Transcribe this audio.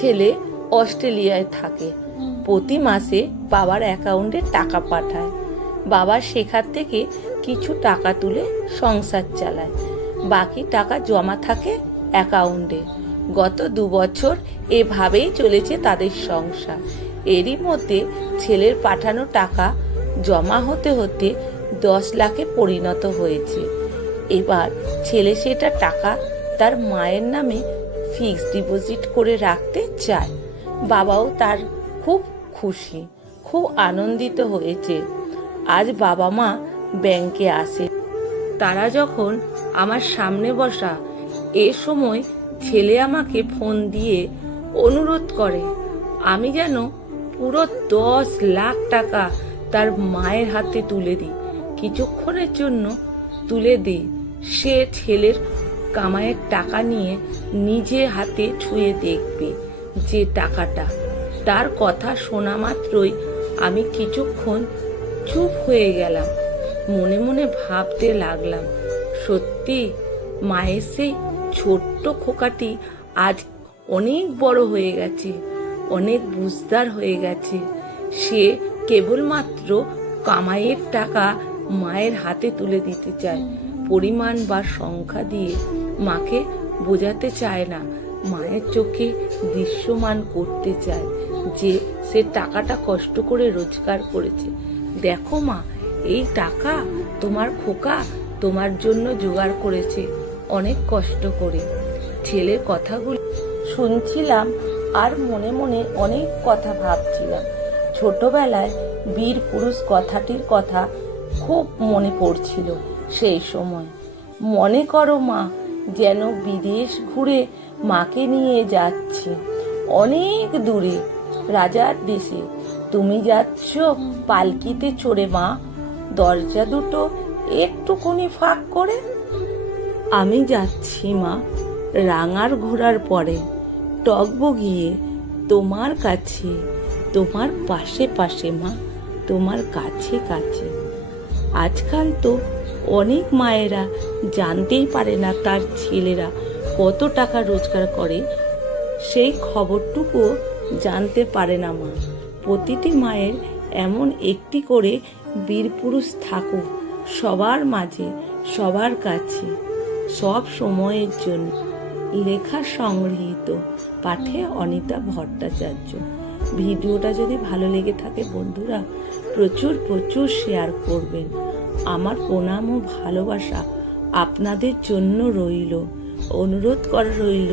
ছেলে অস্ট্রেলিয়ায় থাকে। প্রতি মাসে বাবার অ্যাকাউন্টে টাকা পাঠায়। বাবা সেখান থেকে কিছু টাকা তুলে সংসার চালায়, বাকি টাকা জমা থাকে অ্যাকাউন্টে। গত 2 বছর এভাবেই চলেছে তাদের সংসার। এরই মধ্যে ছেলের পাঠানো টাকা জমা হতে হতে 10 লাখে পরিণত হয়েছে। এবার ছেলে সেটা টাকা তার মায়ের নামে ফিক্সড ডিপোজিট করে রাখতে চায়। বাবাও তার খুব খুশি, খুব আনন্দিত হয়েছে। আজ বাবা মা ব্যাংকে আসে। তারা যখন আমার সামনে বসা, এ সময় ছেলে আমাকে ফোন দিয়ে অনুরোধ করে আমি যেন পুরো 10 লাখ টাকা তার মায়ের হাতে তুলে দিই, কিছুক্ষণের জন্য তুলে দিই। সে ছেলের কামাইয়ের টাকা নিয়ে নিজে হাতে ছুঁয়ে দেখবে যে টাকাটা। তার কথা শোনা মাত্রই আমি কিছুক্ষণ চুপ হয়ে গেলাম। মনে মনে ভাবতে লাগলাম, সত্যি মায়ের সেই ছোট্ট খোকাটি আজ অনেক বড় হয়ে গেছে, অনেক বুঝদার হয়ে গেছে। সে কেবলমাত্র কামাইয়ের টাকা মায়ের হাতে তুলে দিতে চায়, পরিমাণ বা সংখ্যা দিয়ে মাকে বোঝাতে চায় না, মায়ের চোখে দৃশ্যমান করতে চায় যে সে টাকাটা কষ্ট করে রোজগার করেছে। দেখো মা, এই টাকা তোমার খোকা তোমার জন্য জোগাড় করেছে অনেক কষ্ট করে। ছেলের কথাগুলো শুনছিলাম আর মনে মনে অনেক কথা ভাবছিলাম। ছোটবেলায় বীর পুরুষ কথাটির কথা খুব মনে পড়ছিল সেই সময়। মনে করো মা, যেন বিদেশ ঘুরে মাকে নিয়ে যাচ্ছি অনেক দূরে, রাজার দেশে। তুমি যাচ্ছ পালকিতে চড়ে মা, দরজা দুটো একটুকুনি ফাঁক করে। আমি যাচ্ছি মা রাঙার ঘোড়ার পরে, টগবগিয়ে তোমার কাছে, তোমার পাশে পাশে মা, তোমার কাছে কাছে। আজকাল তো অনেক মায়েরা জানতেই পারে না তার ছেলেরা কত টাকা রোজগার করে, সেই খবরটুকু জানতে পারে না মা। প্রতিটি মায়ের এমন একটি করে বীরপুরুষ থাকুক সবার মাঝে, সবার কাছে, সব সময়ের জন্য। লেখা সংগৃহীত, পাঠে অনিতা ভট্টাচার্য। ভিডিওটা যদি ভালো লেগে থাকে বন্ধুরা প্রচুর প্রচুর শেয়ার করবেন। আমার প্রণাম ও ভালোবাসা আপনাদের জন্য রইল, অনুরোধ করা রইল